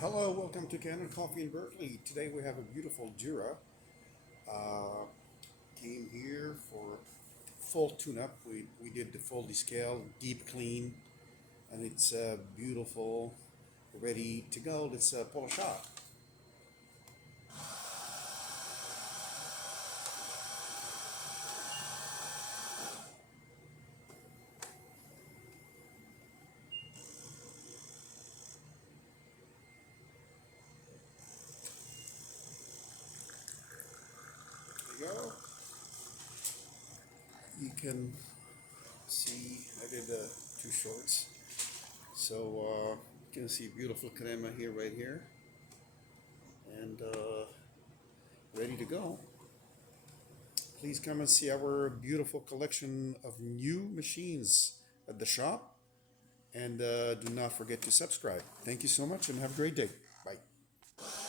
Hello, welcome to Cannon Coffee in Berkeley. Today we have a beautiful jura. Uh, Came here for full tune-up. We did the full descale, deep clean, and it's beautiful, ready to go. Let's pull a shot. There you go. You can see I did two shorts, so you can see beautiful crema here, right here, and ready to go. Please come and see our beautiful collection of new machines at the shop. And do not forget to subscribe. Thank you so much and have a great day.